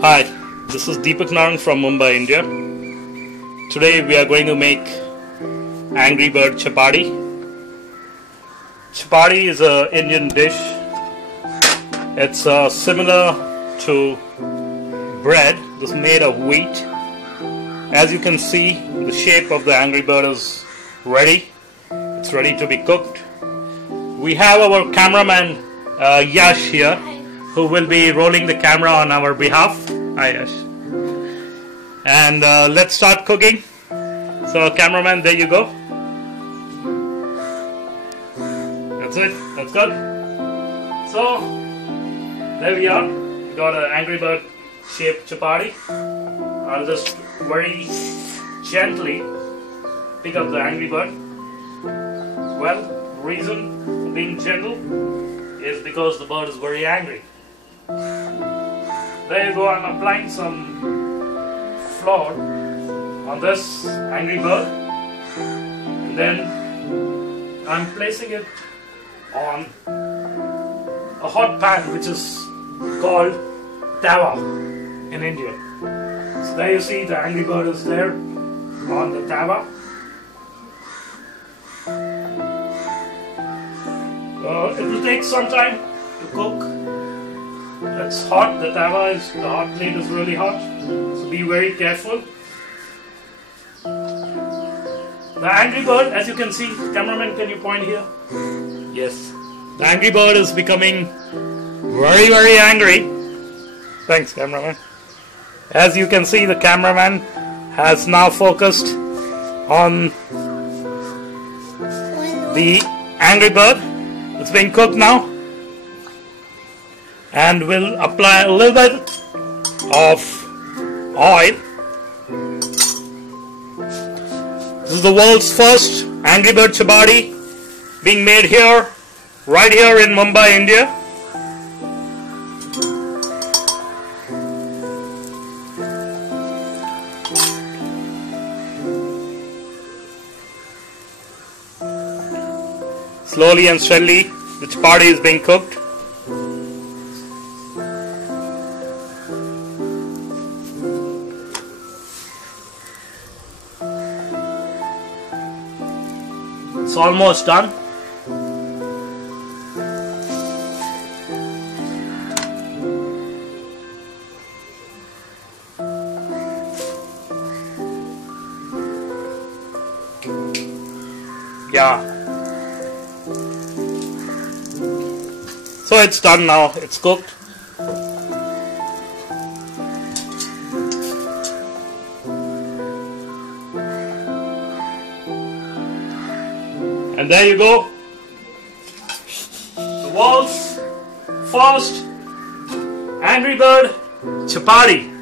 Hi, this is Dpkmax from Mumbai, India. Today we are going to make Angry Bird Chapati. Chapati is an Indian dish. It's similar to bread. It's made of wheat. As you can see, the shape of the Angry Bird is ready. It's ready to be cooked. We have our cameraman Yash here, who will be rolling the camera on our behalf. Hi Yash. And let's start cooking. So cameraman, there you go. That's it. That's good. So there we are. We got an Angry Bird shaped chapati. I'll just very gently pick up the Angry Bird. Well, the reason for being gentle is because the bird is very angry. There you go, I'm applying some flour on this Angry Bird, and then I'm placing it on a hot pan which is called tawa in India. So there you see the Angry Bird is there on the tawa. It will take some time to cook. It's hot, the hot plate is really hot, so be very careful. The Angry Bird, as you can see, cameraman, can you point here? Yes. The Angry Bird is becoming very, very angry. Thanks, cameraman. As you can see, the cameraman has now focused on the Angry Bird. It's being cooked now, and we'll apply a little bit of oil. This is the world's first Angry Bird Chapati being made here, right here in Mumbai, India. Slowly and steadily, the chapati is being cooked. It's almost done. Yeah. So it's done now, it's cooked. And there you go. The world's first Angry Bird Chapati.